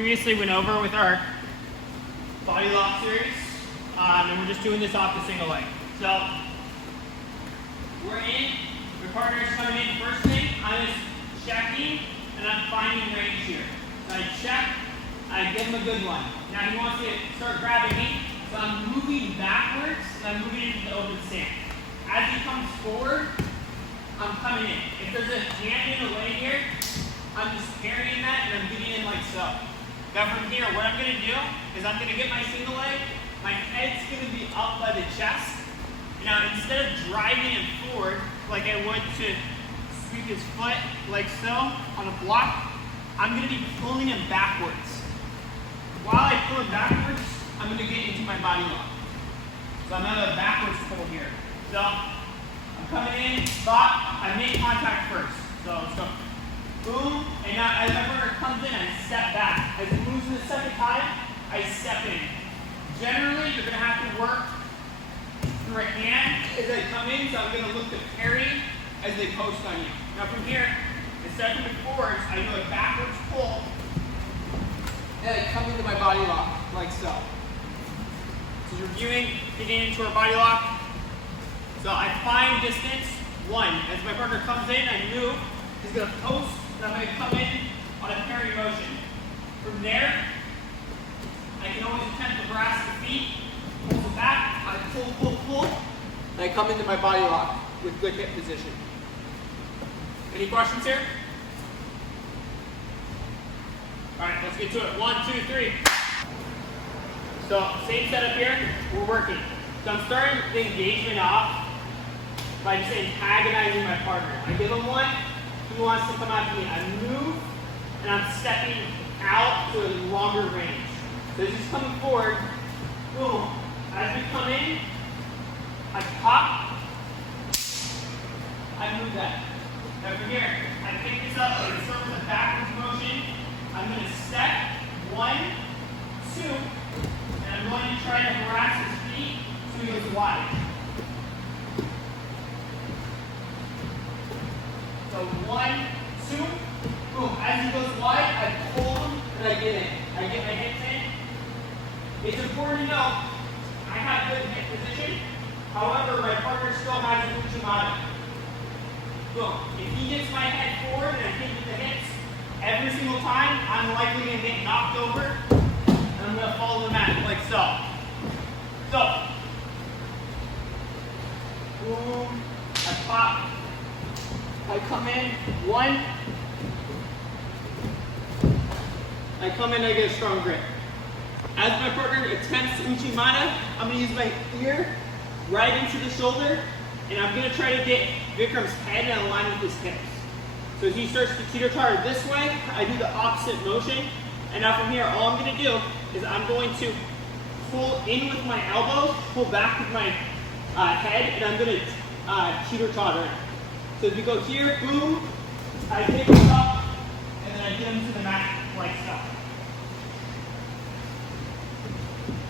previously went over with our body lock series, and we're just doing this off the single leg. So we're in, your partner's coming in first thing, I'm just checking, and I'm finding range here. So I check, I give him a good one. Now he wants to start grabbing me, so I'm moving backwards, and I'm moving into the open stance. As he comes forward, I'm coming in. If there's a hand in the way here, I'm just carrying that and I'm getting in like so. Now from here, what I'm going to do is I'm going to get my single leg, my head's going to be up by the chest. Now instead of driving him forward like I would to sweep his foot like so on a block, I'm going to be pulling him backwards. While I pull him backwards, I'm going to get into my body lock. So I'm going to backwards pull here. So I'm coming in, spot, I make contact first. So let's go. Boom, and now as my partner comes in, I step back. As he moves in the second time, I step in. Generally, you're going to have to work through a hand as I come in, so I'm going to look to parry as they post on you. Now from here, instead of coming forwards, I do a backwards pull, and I come into my body lock, like so. So reviewing, getting into our body lock. So I find distance, one. As my partner comes in, I move, he's going to post, and I'm going to come in on a parry motion. From there, I can always attempt to brass the feet, pull it back, I pull, and I come into my body lock with good hip position. Any questions here? All right, let's get to it. 1, 2, 3. So same setup here, we're working. So I'm starting the engagement off by just antagonizing my partner. I give him one, he wants to come after me. I move, and I'm stepping out to a longer range. So as he's coming forward, boom. As we come in, I pop, I move that. Now from here, I pick this up, and start with a backwards motion. I'm going to step, 1, 2, and I'm going to try to harass his feet so he goes wide. So 1, 2, boom. As he goes wide, I pull him and I get in. I get my hips in. It's important to know I have good hip position. However, my partner still has a Uchimata. Boom. If he gets my head forward and I hit with the hips, every single time I'm likely going to get knocked over and I'm going to fall to the mat like so. So, boom. I pop. I come in, 1. I come in, I get a strong grip. As my partner attempts Uchimata, I'm going to use my ear right into the shoulder, and I'm going to try to get Vikram's head in line with his hips. So as he starts to teeter-totter this way, I do the opposite motion, and now from here, all I'm going to do is I'm going to pull in with my elbows, pull back with my head, and I'm going to teeter-totter. So as we go here, boom, I pick him up, and then I get him to the mat like so.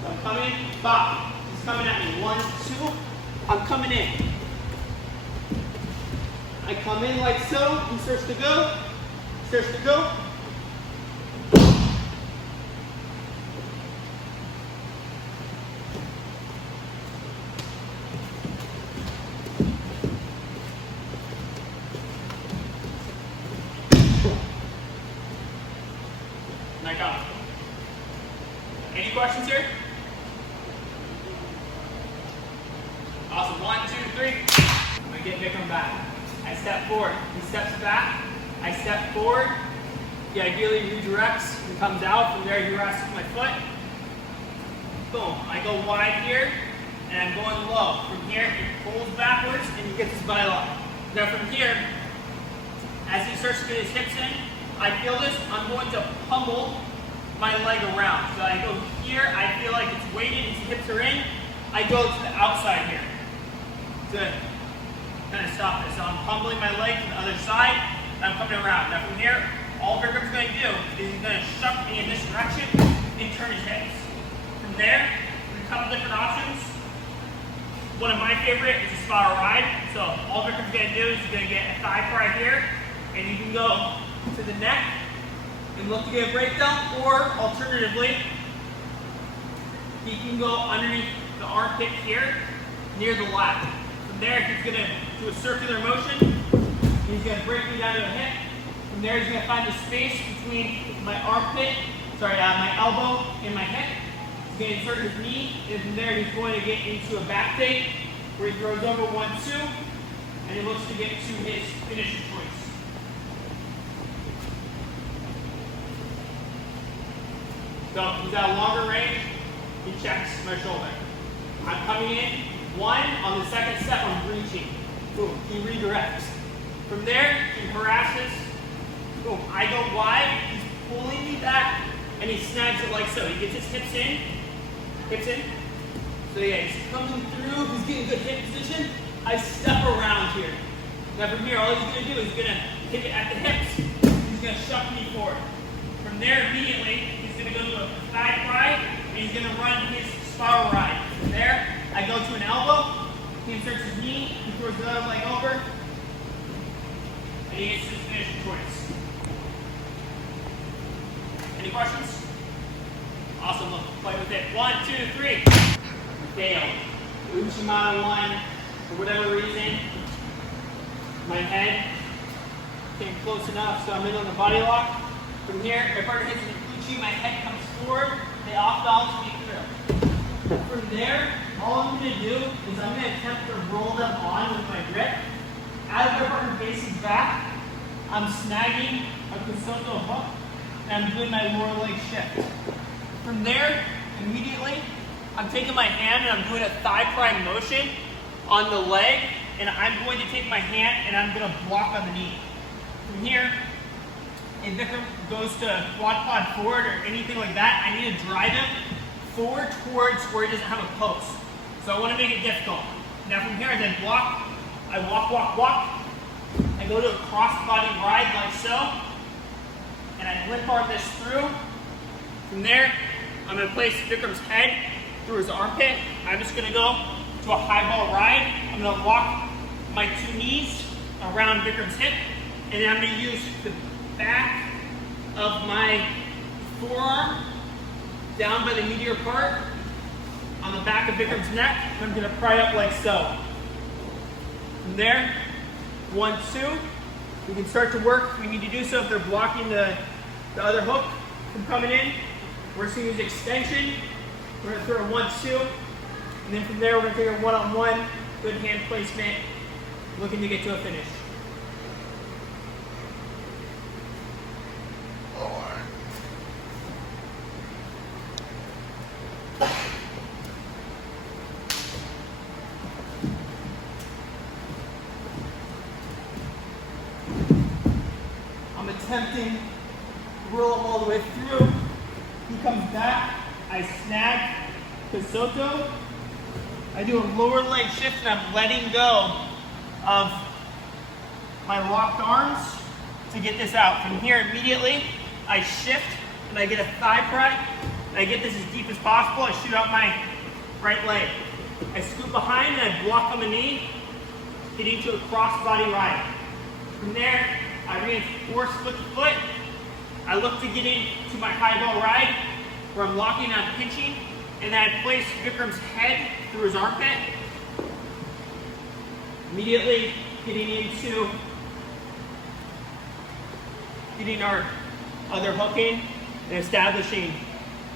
So I'm coming, bop. He's coming at me. 1, 2, I'm coming in. I come in like so, he starts to go, and I go. Any questions here? Awesome. 1, 2, 3. I'm gonna get Vikram back. I step forward. He steps back. I step forward. He ideally redirects and comes out. From there, he rests with my foot. Boom. I go wide here, and I'm going low. From here, he pulls backwards, and he gets his body lock. Now from here, as he starts to get his hips in, I feel this, I'm going to pummel my leg around. So I go here, I feel like it's weighted, his hips are in. I go to the outside here. Good. Kind of stop this. So I'm pummeling my leg to the other side, and I'm coming around. Now from here, all Vikram's going to do is he's going to shuck me in this direction and turn his hips. From there, there's a couple different options. One of my favorite is a spiral ride. So all Vikram's going to do is he's going to get a thigh pry here, and you can go to the neck and look to get a breakdown, or alternatively, he can go underneath the armpit here, near the lat. From there, he's going to do a circular motion. He's going to break me down to the hip. From there, he's going to find the space between my my elbow and my hip. He's going to insert his knee, and from there, he's going to get into a back take, where he throws over 1-2, and he looks to get to his finish choice. So he's at a longer range, he checks my shoulder. I'm coming in, one, on the second step, I'm reaching. Boom, he redirects. From there, he harasses, boom, I go wide, he's pulling me back, and he snags it like so. He gets his hips in. So yeah, he's coming through, he's getting good hip position. I step around here. Now from here, all he's gonna do is gonna hit it at the hips. He's gonna shuck me forward. From there, immediately, he's gonna go to a thigh pry, and he's gonna run his spiral ride. From there, I go to an elbow, he inserts his knee, he throws the other leg over, and he gets his finish choice. Any questions? Awesome, look, play with it. 1, 2, 3. Failed. Uchimata one, for whatever reason, my head came close enough, so I'm in on the body lock. From here, my partner hits the Uchi, my head comes forward, they off balance me through. From there, all I'm going to do is I'm going to attempt to roll them on with my grip. As my partner faces back, I'm snagging a Kusoto hook, and I'm doing my lower leg shift. From there, immediately, I'm taking my hand and I'm doing a thigh pry motion on the leg, and I'm going to take my hand and I'm going to block on the knee. From here, if Vikram goes to quad pod forward or anything like that, I need to drive him forward towards where he doesn't have a post. So I want to make it difficult. Now from here, I then block, I walk. I go to a cross body ride like so, and I limp arm this through. From there, I'm going to place Vikram's head through his armpit. I'm just going to go to a high ball ride. I'm going to walk my two knees around Vikram's hip, and then I'm going to use the back of my forearm down by the medial part on the back of Vikram's neck, and I'm going to pry up like so. From there, 1, 2, we can start to work. We need to do so if they're blocking the other hook from coming in. We're just going to use extension. We're going to throw a 1, 2, and then from there we're going to take a one-on-one, good hand placement, looking to get to a finish. I'm attempting to roll him all the way through. He comes back. I snag Kusoto. I do a lower leg shift and I'm letting go of my locked arms to get this out. From here immediately, I shift and I get a thigh pry. And I get this as deep as possible. I shoot out my right leg. I scoop behind and I block on the knee, getting to a cross body ride. From there, I reinforce foot to foot. I look to get into my high ball ride, where I'm locking on pinching, and then I place Vikram's head through his armpit. Immediately getting our other hook in and establishing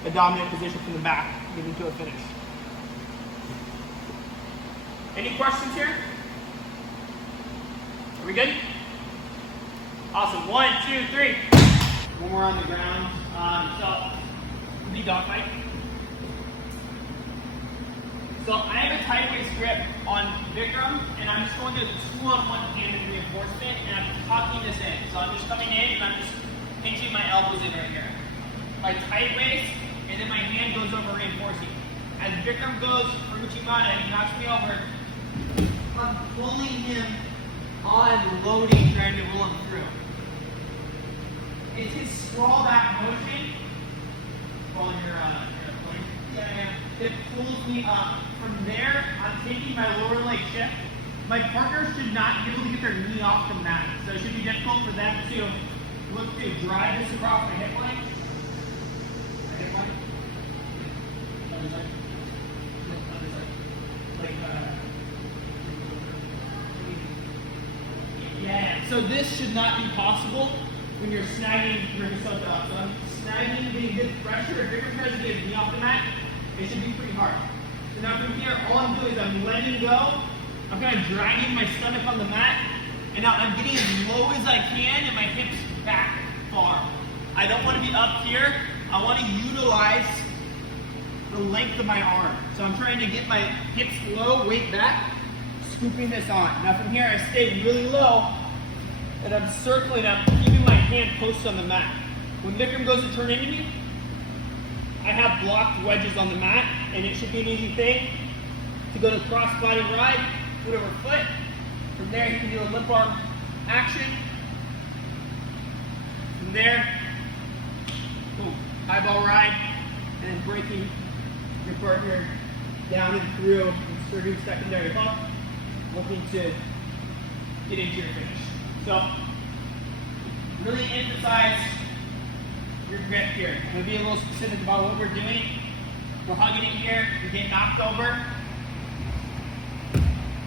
a dominant position from the back, getting to a finish. Any questions here? Are we good? Awesome. 1, 2, 3. When we're on the ground, the dog fight. So I have a tight waist grip on Vikram, and I'm just going to 2-on-1 handed reinforcement, and I'm tucking this in. So I'm just coming in, and I'm just pinching my elbows in right here. My tight waist, and then my hand goes over reinforcing. As Vikram goes for Uchimata, he knocks me over. I'm pulling him on loading, trying to roll him through. It's his sprawl back motion. While you're point. It pulls me up. From there, I'm taking my lower leg shift. My partner should not be able to get their knee off the mat. So it should be difficult for them to Look to drive this across my hip line. My hip line. Other side. Other side. Like, yeah. So this should not be possible when you're snagging yourself up. So I'm snagging, getting good pressure. If you're trying to get me off the mat, it should be pretty hard. So now from here, all I'm doing is I'm letting go. I'm kind of dragging my stomach on the mat. And now I'm getting as low as I can and my hips back far. I don't want to be up here. I want to utilize the length of my arm. So I'm trying to get my hips low, weight back, scooping this on. Now from here, I stay really low and I'm circling up, keeping my hand posted on the mat. When Vikram goes to turn into me, I have blocked wedges on the mat and it should be an easy thing to go to cross-body ride, foot over foot. From there, you can do a limp arm action. From there, boom, eyeball ride, and then breaking your partner down and through, inserting secondary pump, looking to get into your finish. So, really emphasize your grip here. I'm going to be a little specific about what we're doing. We're hugging it here, we get knocked over.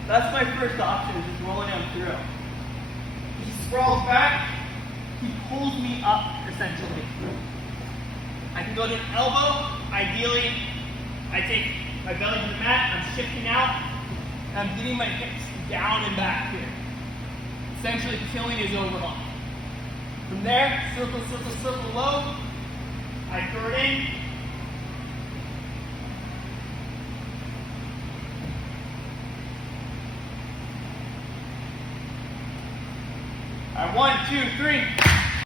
That's my first option, is just rolling him through. He sprawls back, he pulls me up, essentially. I can go to an elbow. Ideally, I take my belly to the mat, I'm shifting out, and I'm getting my hips down and back here. Essentially, killing his overhaul. From there, circle, circle, circle low. I throw it in. All right, 1, 2, 3.